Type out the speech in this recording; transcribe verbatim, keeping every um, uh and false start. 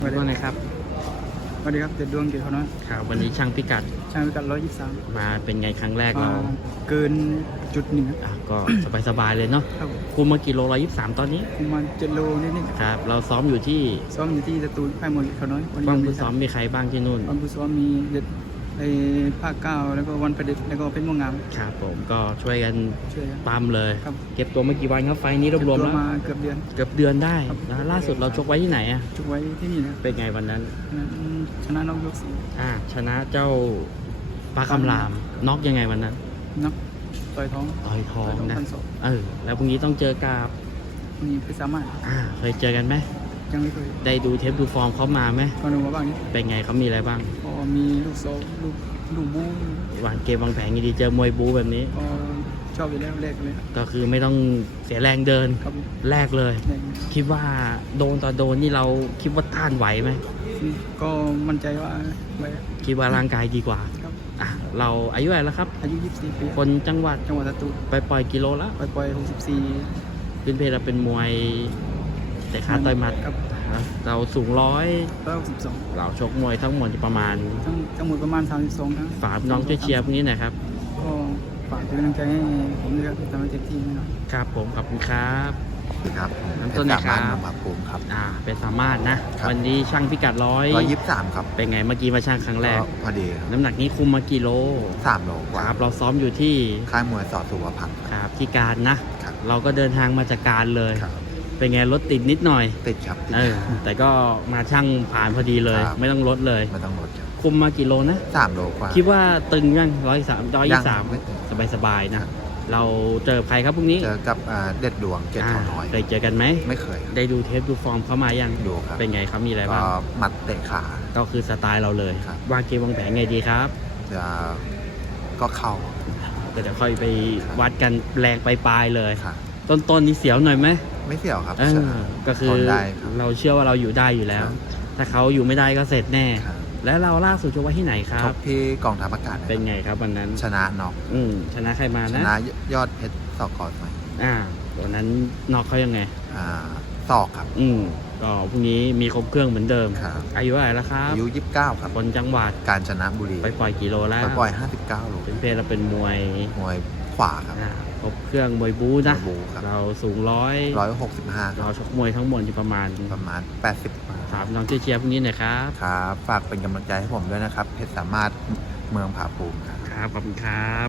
สวัสดีครับสวัสดีครับเด็ดดวงเกียรติเขาน้อยครับวันนี้ช่างพิกัดช่างพิกัดร้อยยี่สิบสามมาเป็นไงครั้งแรกมาเราเกินจุดหนึ่งครับอ่ะก็สบายๆเลยเนาะครับคุมมากี่โลร้อยยี่สิบสามตอนนี้ประมาณเจ็ดโลนิดครับเราซ้อมอยู่ที่ๆซ้อมอยู่ที่สตูลค่ายมวยเขาน้อยบ้างผู้ซ้อมมีใครบ้างที่นู่นบ้างผู้ซ้อมมีเด็ดไอ้ภาคเก้าแล้วก็วันประดิษฐ์แล้วก็เป็นม่วงงามครับผมก็ช่วยกันช่วยกันปั๊มเลยครับเก็บตัวมากี่วันครับไฟล์นี้รวมๆแล้วมาเกือบเดือนเกือบเดือนได้ครับแล้วล่าสุดเราชกไว้ที่ไหนอ่ะชกไว้ที่นี่นะเป็นไงวันนั้นนั้นชนะน้องยกสี่อ่าชนะเจ้าปลาคำรามน็อกยังไงวันนั้นนักต่อยท้องต่อยท้องนะพันสองเออแล้วพรุ่งนี้ต้องเจอกับมีพิสามารถอ่าเคยเจอกันไหมยังไม่เคยได้ดูเทปดูฟอร์มเขามาไหมก็ดูมาบ้างนิดเป็นไงเขามีอะไรบ้างก็มีลูกโซ่ลูกลูกบู๊วางเกมวางแผนดีเจอมวยบูแบบนี้ก็ชอบอยู่แล้วแรกเลยครับก็คือไม่ต้องเสียแรงเดินครับแรกเลยแรกคิดว่าโดนต่อโดนนี่เราคิดว่าต้านไหวไหมก็มั่นใจว่าไหวคิดว่าร่างกายดีกว่าครับอ่ะเราอายุอะไรแล้วครับอายุยี่สิบสี่ปีคนจังหวัดจังหวัดสตูลไปปล่อยกิโลแล้วไปปล่อยหกสิบสี่เป็นเพศเราเป็นมวยแต่ขาต่อยหมัดครับเราสูงร้อยร้อยหกสิบสองเราชกมวยทั้งหมดประมาณทั้งทั้งหมดประมาณสามสิบสองครั้งฝากน้องช่วยเชียร์พวกนี้หน่อยครับก็ฝากเป็นกำลังใจให้ผมด้วยครับทำให้เต็มที่นะครับครับผมขอบคุณครับครับน้ำต้นนะครับมาภูมิครับอ่าเป็นสามารถนะครับ วันนี้ช่างพิกัดร้อยร้อยยี่สิบสามครับเป็นไงเมื่อกี้มาช่างครั้งแรกพอดีครับน้ำหนักนี้คุมมากี่โลสามโลกว่าครับเราซ้อมอยู่ที่ค่ายมวยสอสุวพันธ์ครับที่การนะครับ เราก็เดินทางมาจากการเลยครับเป็นไงรถติดนิดหน่อยติดครับติดเออแต่ก็มาช่างผ่านพอดีเลยครับไม่ต้องลดเลยไม่ต้องลดครับคุมมากี่โลนะสามโลกว่าคิดว่าตึงยังร้อยสามร้อยยี่สามยังไม่ตึงสบายสบายๆนะเราเจอใครครับพรุ่งนี้เจอกับอ่าเด็ดดวงเกตทองน้อยเคยเจอกันไหมไม่เคยครับได้ดูเทปดูฟอร์มเขามายังดูครับเป็นไงเขามีอะไรก็บ้างหมัดเตะขาก็คือสไตล์เราเลยครับวางเกมวางแผนไงดีครับจะก็เข้าก็จะค่อยไปวัดกันแรงปลายๆเลยครับต้นๆนี่เสียวหน่อยไหมไม่เสี่ยวครับเออก็คือทนได้ครับเราเชื่อว่าเราอยู่ได้อยู่แล้วครับถ้าเขาอยู่ไม่ได้ก็เสร็จแน่ครับแล้วเราล่าสุดชกไว้ที่ไหนครัชบกที่กองทัพอากาศะครับเป็นไงครับวันนั้นชนะน็อกอืมชนะใครมาชนะนะยอดเพชรสอกอดใหม่อ่าตัวนั้นนอกเขายังไงอ่าศอกครับอืมก็พรุ่งนี้มีครบเครื่องเหมือนเดิมครับอายุอะไรแล้วครับอายุยี่สิบเก้าครับคนจังหวัดกาญจนบุรีไปปล่อยกิโลแล้วไปปล่อยห้าสิบเก้าโลเป็นเพศเราเป็นมวยมวยขวาครับอ่าครบเครื่องมวยบู๊นะมวยบู๊ครับเราสูงร้อยร้อยหกสิบห้าคเรารับชกมวยทั้งหมดอยู่ประมาณประมาณแปดสิบถามน้องเชียร์พวกนี้หน่อยครับครับ ฝากเป็นกำลังใจให้ผมด้วยนะครับ เพชรสามารถเมืองผาภูมิครับครับขอบคุณครับ